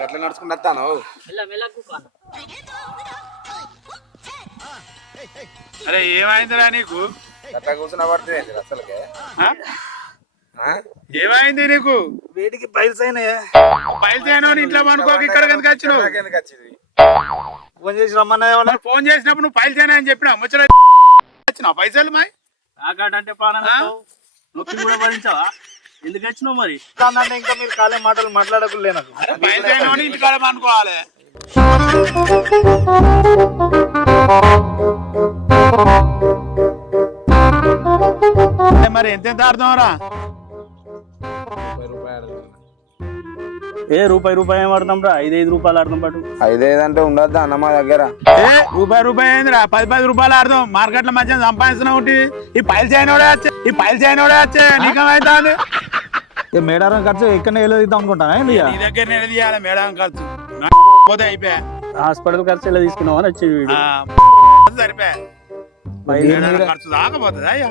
గట్ల నడుచుకుంటూ వస్తాను. అరే ఏమైందిరా నీకు? గట్లా కూర్చున్న పడుతుంది అసలుకే. ఏమైంది నీకు? వేడికి పైల్స్ అయినాయి. పైల్స్ అయినా ఇంట్లో అనుకోక ఇక్కడికి ఎందుకు వచ్చినావు? ఫోన్ చేసి రమ్మన్నా. ఫోన్ చేసినప్పుడు నువ్వు పైల్స్ అయినా అని చెప్పినా ముచ్చట వచ్చినావు పైసలు మాయ్ అంటే నొప్పి కూడా భరించావా? ఎందుకు వచ్చినావు మరి? అంటే ఇంకా మీరు కాలే మాటలు మాట్లాడకులే. నాకు పైల్స్ అయినా ఇంటికాడ అనుకోవాలి. మరి ఎంతెంత ఆడదాంరా? రూపాయి ఏం ఆడదాం రా? 5 రూపాయలు ఆడదాం పాటు. 5 అంటే ఉండద్దా అన్న మా దగ్గర? రూపాయి అయిందిరా. 10 రూపాయలు ఆడదాం. మార్కెట్ లో మధ్య సంపాదించిన ఒకటి ఈ పైల్స్ అయినోడే వచ్చే నీకమైతుంది. మేడారం ఖర్చు ఎక్కడ నిలదీద్దాం అనుకుంటానా? నీ దగ్గర నిలదీయాలి మేడారం ఖర్చు. పోతే అయిపోయా. హాస్పిటల్ ఖర్చు ఎలా తీసుకున్నావు అని వచ్చి సరిపోయా. ఖర్చు దాకపోతుంది అయ్యా.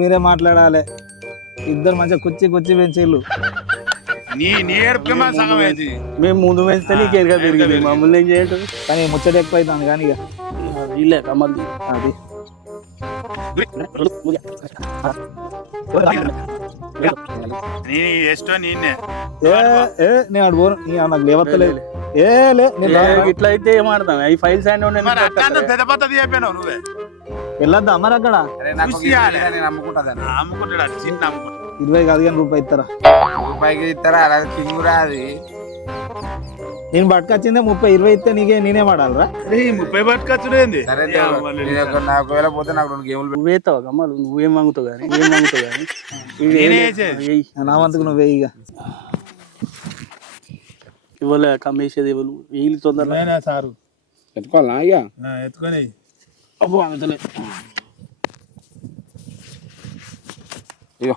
మీరే మాట్లాడాలి. ఇద్దరు మంచిగా కుర్చీ పెంచేళ్ళు. నీ ఏడుపుకే మన సగం అయింది. మేము ముందు పెంచితే నీకు ఎరుగా పెరిగింది. మమ్మల్ని ఏం చేయటం? కానీ ముచ్చట ఎక్కువ అవుతుంది. కానీ ఇక వీళ్ళే కమ్మల్ది అది నీ ఇష్టం. నేనే నేను అడు పోను. నాకు లేవత్తలేదు. ఇట్లా అయితే ఏమాడతాం? అవి ఫైల్స్ అయినా పెద్ద పద్ధతి చెప్పాను. నువ్వే వెళ్ళొద్దా మరి అక్కడ? అమ్ముకుంటాడు చిన్న అమ్ముకుంటాడు. 20 కాదు కానీ రూపాయి ఇస్తారా? రూపాయికి ఇస్తారా? అలా కింగురా అది. నేను పట్టుకొచ్చిందే 30. 20 ఇస్తే నేనే వాడాలరా? 30 పట్టుకొచ్చుడేంది? ఒకవేళ పోతే నాకు 2 గేములు నువ్వేతావు గమ్మలు. నువ్వేం వాంగుతావు కానీ నా వంతుకు నువ్వే. ఇక ఇవ్వలే కమ్మేసేది ఇవ్వలు. వీళ్ళు తొందరగా సారు ఎత్తుకోవాలనా? ఇక ఎత్తుకొని అబ్బో అందుతలే. ఇగో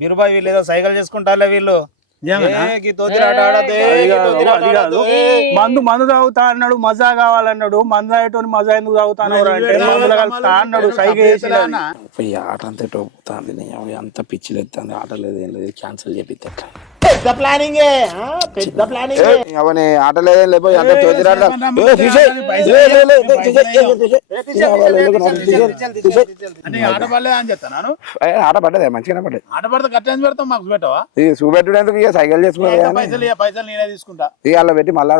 బిరుబాయి వీళ్ళు ఏదో సైకిల్ చేసుకుంటారులే వీళ్ళు. మందు తాగుతా అన్నాడు. మజా కావాలన్నాడు. మందు తాగేటోని మజా ఎందుకు తాగుతాను అంటే మందులు కలుపుతా అన్నాడు. సైకిల్ ఆట అంతా పోతుంది. అంత పిచ్చిలు ఎత్తుంది. ఆట లేదు ఏం లేదు. క్యాన్సిల్ చేపిస్తే పెద్ద ప్లానింగ్. అవన్నీ ఆట లేదేం లేకపోయి అంత ఆట పడ్డదే మంచిగానే పడ్డది. ఆట పడితే కట్టేసి పెడతాం. మాకు పెట్టవా? చూపెట్టడానికి ఇక సైకిల్ చేసుకున్నా పైసలు నేనే తీసుకుంటా. ఇక అలా పెట్టి మళ్ళీ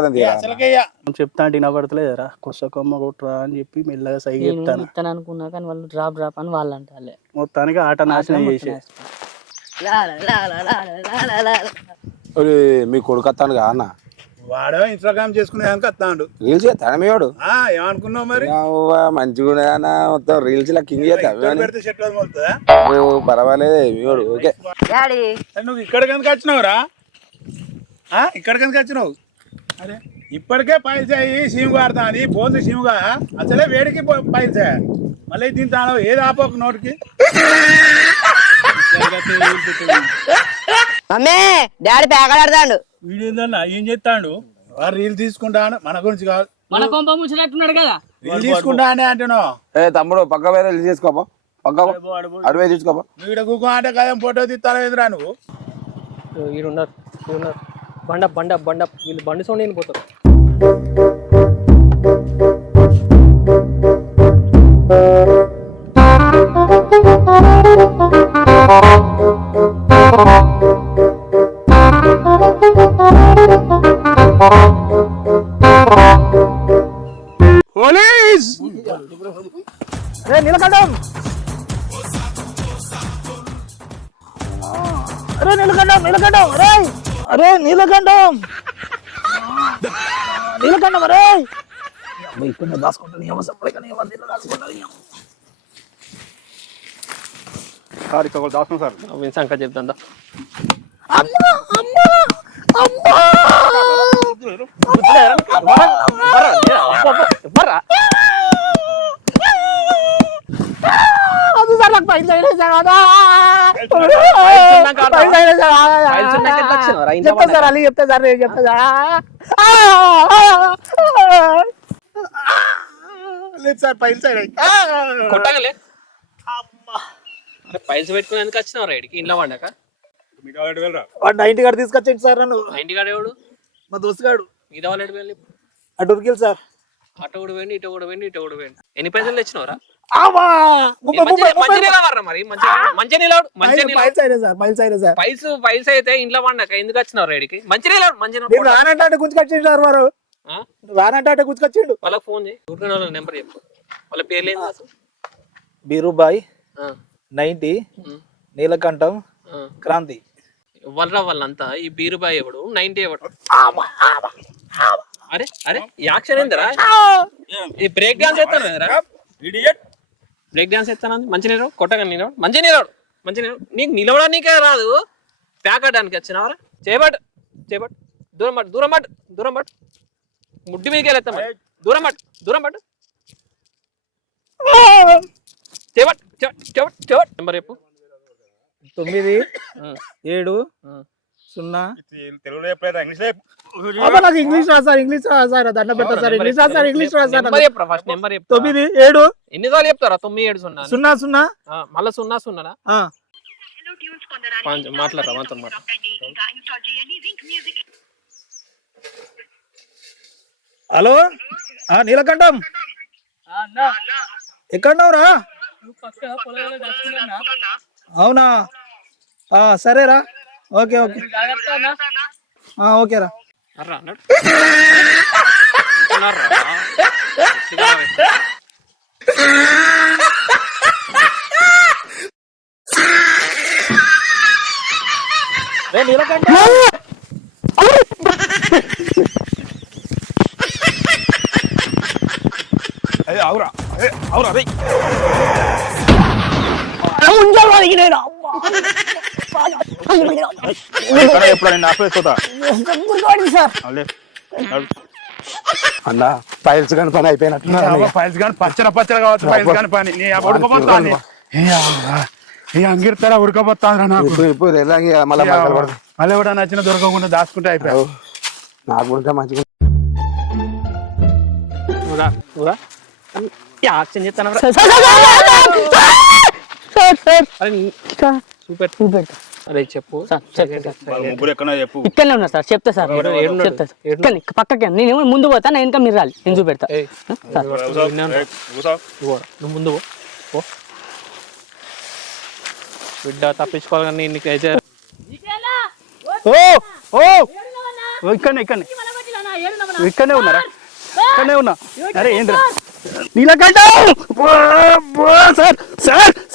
చెప్తా అంటే వినపడతలేదరా? కొమ్మ కొట్టరా అని చెప్పి మెల్లగా సైకిల్ చెప్తాను అనుకున్నా కానీ వాళ్ళు డ్రాప్ అని వాళ్ళు అంటారు. మొత్తానికి ఆట నాశనం చేసే మీ కొడుకు వస్తాను కా అన్న. వాడు ఇన్స్టాగ్రామ్ చేసుకునేదానికి వస్తాడు. రీల్స్ చేస్తాను మీ వాడు. ఏమనుకున్నావు మరి? మంచిగా మొత్తం రీల్స్ లా కింగ్ చేస్తా. పర్వాలేదు మీ వాడు. ఓకే నువ్వు ఇక్కడికి ఎందుకు వచ్చినావురా? ఇక్కడికి ఎందుకు వచ్చినావు? అరే ఇప్పటికే పైల్సాయి సీము గారుతా అని పోతుంది. సీముగా అసలే వేడికి పైల్సా. మళ్ళీ తింటాను ఏది ఆపోక నోటికి. మమ్మీ డాడీ ప్యాకెట్ ఆడతాడు. వీడేందన్నా ఏం చేస్తాడు? రీల్ తీసుకుంటాను. మన గురించి కాదు. మన కొంప ముచ్చినట్టున్నాడు కదా. రీల్ తీసుకుంటా అని అంటున్నావు. తమ్ముడు పక్క వేరే రీల్ చేసుకోపో. పక్క అడవే తీసుకోపో. వీడ కూకో అంటే కదా ఫోటో తీస్తాను ఎదురా నువ్వు. వీడున్నారు బండ వీళ్ళు బండి సౌండ్ నేను పోతారు. పోలీస్ నిలకడం. ఇక్కడ దాచుకుంటాను. సార్ ఇక్కడ దాచుకున్నాం సార్. సంఖ్య చెప్తాను. వచ్చినావు రా ఇంట్లో చెప్తా సార్ అల్లి చెప్తా సార్ నేను చెప్తా సార్ లేదు సార్ పైన సైడ్ కొట్టగలే అరే పైసలు పెట్టుకుని ఎందుకు వచ్చినావు రైడ్కి ఇంట్లో వండక వాడు 90 గారు తీసుకొచ్చింది సార్ నన్ను ఇంటికాడ ఎవడు మా దోస్తు గాడు మిగతా వాళ్ళు ఎటు వెళ్ళి అటు ఉరికిల్ సార్ అటు కూడా పోయింది ఇటు కూడా పోయింది ఇటు కూడా పోయింది ఎన్ని పైసలు తెచ్చినావురా మరి మంచి నిలవడు పైసలు అయితే ఇంట్లో వండక ఎందుకు వచ్చినావు రైడ్కి మంచి నిలవడు మంచి రానంటే గుంజుకొచ్చిండు సార్ వారు రానంటే గుంజుకొచ్చిండు వాళ్ళకి ఫోన్ చేయి ఊరికే వాళ్ళ నెంబర్ చెప్పు వాళ్ళ పేర్లు ఏంది అసలు బీరుబాయ్ 90 నీలకంఠం క్రాంతి వాళ్ళంతా ఈ బీరుబాయ్ ఎవడు 90 ఎవడు అరే అరే యాక్షన్ ఏందిరా ఈ బ్రేక్ డాన్స్ ఎత్తాను బ్రేక్ డాన్స్ ఎత్తాను మంచి నిలవడు కొట్టగా నిలవడు మంచి నిలవడు నీకు నిలవడానికే రాదు ప్యాకడానికి వచ్చినావరా చేపట్టు దూరం పట్టు ముడ్డి మీదకి వెళ్తాం దూరం పట్టు చేపట్టు నెంబర్ చెప్పు 9 7 0 తెలుగులో చెప్పలేదా ఇంగ్లీష్ నాకు ఇంగ్లీష్ రా సార్ దండ పెడతా సార్ ఇంగ్లీష్ రా సార్ నెంబర్ చెప్పు ఫస్ట్ నెంబర్ చెప్పు 9 7 ఎన్నిసార్లు చెప్తారా 9 7 0 0 మళ్ళీ 0 మాట్లాడరా మనతో హలో నీలకంఠం ఎక్కడున్నావురా అవునా సరేరా ఓకే ఓకేరా నీలకంఠం అవురా ఎప్పుడు ఆపేస్తా అన్న ఫైల్స్ కానీ పని అయిపోయినట్టు ఫైల్స్ కానీ పచ్చల కావచ్చు ఫైల్స్ కానీ పని నీ ఉడకపోతాను అంగిడతారా ఉడకపోతాను నాకు మళ్ళీ కూడా నచ్చిన దొరకకుండా దాచుకుంటే అయిపోయావు నాకు కూడా మంచిగా యాక్షన్ చేస్తాను అరే చెప్పు ముగ్గురు ఎక్కడ చెప్పు ఇక్కడనే ఉన్నా సార్ చెప్తా సార్ చెప్తా పక్కకి నేనేమో ముందు పోతా నా వెనక మీరు రాలి నేను చూపెడతా నువ్వు ముందు పో బిడ్డ తప్పించుకోవాలి కానీ నీకైతే ఇక్కడనే ఉన్నారా ఇక్కడనే ఉన్నా అరే ఏంద్రా నీలకంఠం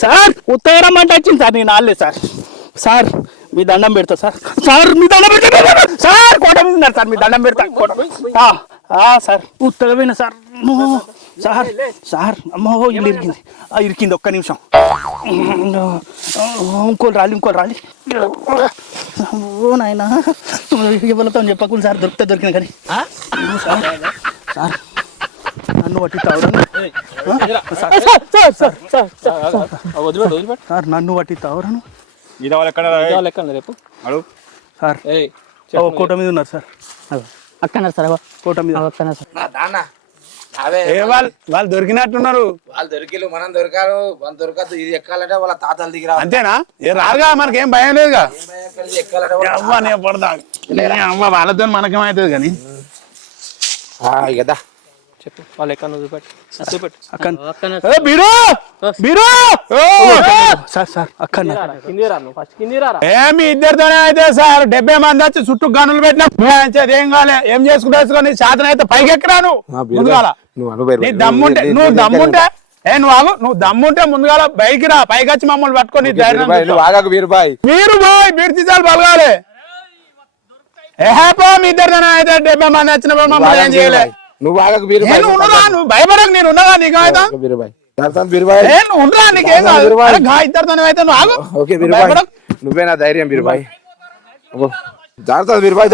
సార్ ఉత్తరమంటే వచ్చింది సార్ నేను ఆడలేదు సార్ మీ దండం పెడతా సార్ మీ దండం పెడతా సార్ కోట మీద ఉన్నారు సార్ మీ దండం పెడతా సార్ ఉత్తరమైన సార్ అమ్మో ఇల్లు ఇరికింది ఒక్క నిమిషం ఇంకోళ్ళు రాలి ఓ నాయన ఇవ్వలతో చెప్పకుండా సార్ దొరికిన కానీ సార్ నన్ను పట్టి సార్ నన్ను పట్టి తావరాను రేపు సార్ కోట మీద ఉన్నారు సార్ అక్కన్నారు సార్ కోట మీద అక్కన్నారు సార్ వాళ్ళు దొరికినట్టున్నారు వాళ్ళు దొరికిలు మనం దొరికారు మనం దొరకదు ఇది ఎక్కాలంటే వాళ్ళ తాతలు దిగిరా అంతేనా రారుగా మనకేం భయం లేదుగా ఎక్కాలంటే పడదా వాళ్ళతో మనకేమవుతుంది కానీ కదా చెప్పు వాళ్ళు ఎక్కడ చూపెట్టు ఏమి ఇద్దరితోనే అయితే సార్ 70 మంది వచ్చి చుట్టూ గనులు పెట్టినా ఏం కాలే ఏం చేసుకుంటే శాతం అయితే పైకి ఎక్కరాను ముందుగాల దమ్ముంటే నువ్వు దమ్ముంటే ముందుగాల బైక్ రా పైకి వచ్చి మమ్మల్ని పట్టుకొని మీరు తీసాలు బలగాలి ఏపో మీ ఇద్దరితోనే అయితే 70 మంది వచ్చిన మమ్మల్ని ఏం చేయలే నువ్వు నువ్వు భయపడకు నేను ఉన్నాగా నీకు నువ్వేనా ధైర్యం బీరుబాయ్ జాగ్రత్త బీరుబాయ్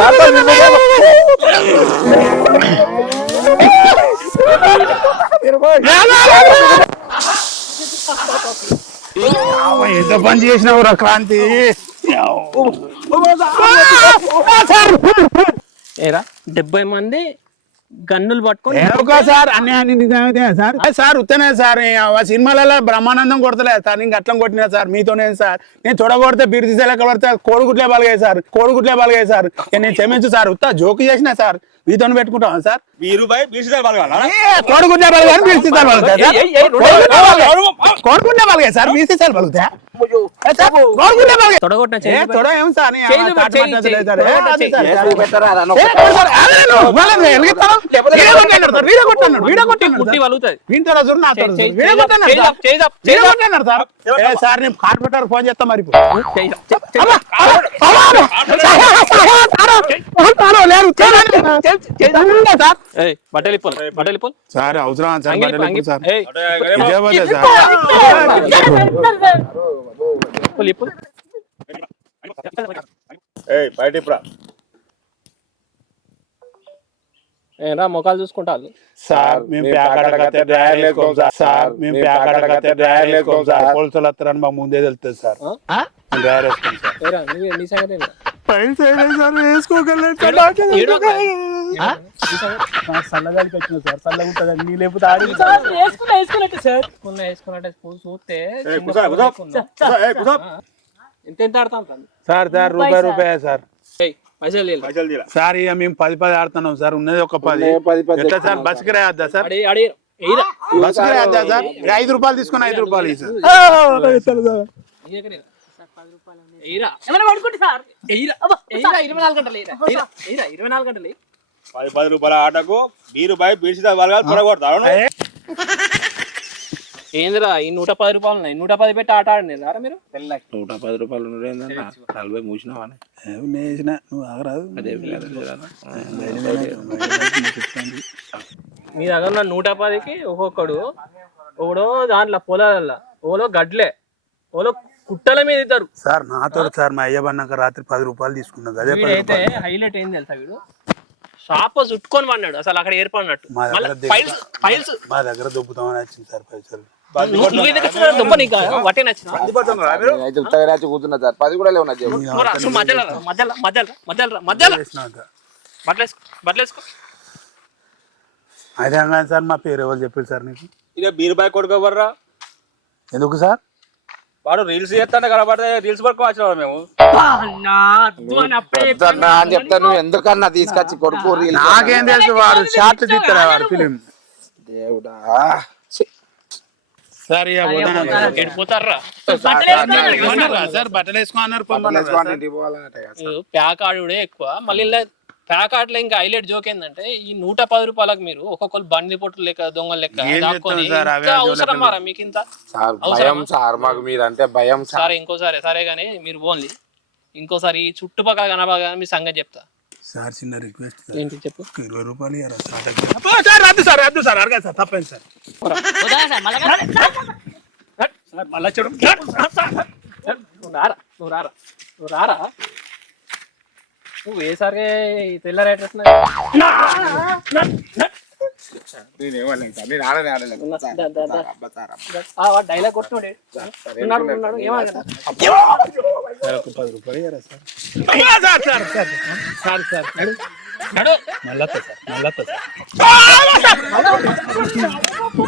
ఎంత పని చేసినావు రా క్రాంతి ఏరా 70 మంది గన్నులు పట్టుకొని సార్ అన్ని నిజమైతే సార్ ఉత్తనే సార్ సినిమాలలో బ్రహ్మానందం కొడతలేదు సార్ నేను అట్లా కొట్టినా సార్ మీతోనే సార్ నేను తొడగొడితే బీరు తీసేలా కొడితే కోడిగుడ్లే బలగాయి సార్ నేను క్షమించు సార్ ఉత్తా జోకు చేసినా సార్ మీతో పెట్టుకుంటాం సార్ కోడిగుడ్లే బలగాని బీరు తీసాలు బలుగుతాయి కోడిగుడ్లే బలగాయి సార్ బీరు తీసాలు బలుగుతాయి తొడగొట్టిన తొడ ఏం సార్ కుట్టి వలుగుతుంది సార్ నేను కార్పొరేటర్ ఫోన్ చేస్తా మరి బట్టలు సార్ అవసరం సార్ ఏరా మొఖాలు చూసుకుంటారు సార్ మేము సార్ పోలీసులు వస్తారని మాకు ముందే తెలుస్తుంది సార్ డ్రైవర్ వేసుకోం సార్ ఏరా నీ సంగతి ఏంటి? సన్నగాలికి వచ్చిన సార్ చల్లగా ఉంటుంది నీ లేకపోతే ఆడి వేసుకున్నట్టు సార్ మొన్న వేసుకున్నట్టే చూస్తే ఎంత ఆడతాం సార్ రూపాయి సార్ పైసలు లేదు. సార్ ఇక మేము 10 ఆడుతున్నాం సార్ ఉన్నది ఒక 10 ఎట్లా సార్ బస్కి రాయద్దా సార్ బస్కి రాయద్దా సార్ 5 రూపాయలు తీసుకుని 5 రూపాయలు సార్ ఎయిరా ఏమైనా పడుకుంటే సార్ 24 గంటలు 24 గంటలు 10 రూపాయల ఆటకు మీరు బీడ్చిదా తొడగొడతాను ఏందిరా ఈ 110 రూపాయలు ఉన్నాయి 110 పెట్టి ఆట ఆడినారా మీరు 110 రూపాయలు 40 మూసినావా నువ్వు ఆగరాదు మీ దగ్గర ఉన్న 110కి ఒక్కొక్కడు ఒకడో దాంట్లో పొలాలల్లో ఓలో గడ్లే ఓలో కుట్టల మీద ఇద్దరు సార్ నాతో సార్ మా అయ్యబన్నాక రాత్రి 10 రూపాయలు తీసుకున్నాం అదే 10 వీడైతే రూపాయలు హైలైట్ ఏం తెలుసా వీడు షాప్ చుట్టుకొని పన్నాడు అసలు అక్కడ ఏర్పడినట్టు మా దగ్గర ఫైల్స్ మా దగ్గర దొబ్బుతామని వచ్చింది సార్ పైసలు నువ్వు ఇది వచ్చిన దుబ్బ నీకు వట్టే నచ్చిన కూర్చున్నా సార్ 10 కూడా లేవు అసలు మధ్యలో బట్టలేసుకో అయితే అన్నాను సార్ మా పేరు ఎవరు చెప్పారు సార్ నీకు ఇక బీరుబాయ్ కొడుకోవర్రా ఎందుకు సార్ వాడు రీల్స్ చేస్తాడు కనబడితే రీల్స్ వరకు వచ్చిన మేము అని చెప్తా నువ్వు ఎందుకన్నా తీసుకొచ్చి కొడుకు నాకేం తెలుసు వాడు షార్ట్ తీస్తారా వాడు ఫిలిం దేవుడా సార్ ఎడిపోతారా సార్ బట్టలు వేసుకోన్నారు ప్యాక్ ఆడుడే ఎక్కువ మళ్ళీ ప్యాక్ ఆటలో ఇంకా హైలైట్ జోక్ ఏంటంటే ఈ 110 రూపాయలకు మీరు ఒక్కొక్కరు బండి పొట్టు లెక్క దొంగలు లెక్క దాక్కొని ఇంకా అవసరం మారా మీకు ఇంత భయం సార్ మాకు మీరంటే భయం సరే ఇంకోసారి సరే గానీ మీరు పోన్లి ఇంకోసారి ఈ చుట్టుపక్కల కనబాగా మీ సంగతి చెప్తా సార్ చిన్న రిక్వెస్ట్ ఏంటి చెప్పు 20 రూపాయలు రద్దు సార్ అడగదు సార్ తప్పండి సార్ మళ్ళా చూడు నువ్వు రారా నువ్వు ఏసారి తెల్ల రైట్ డైలాగ్ కొట్టుకోండి ఏమన్నా 10 రూపాయలు సార్ మళ్ళా సార్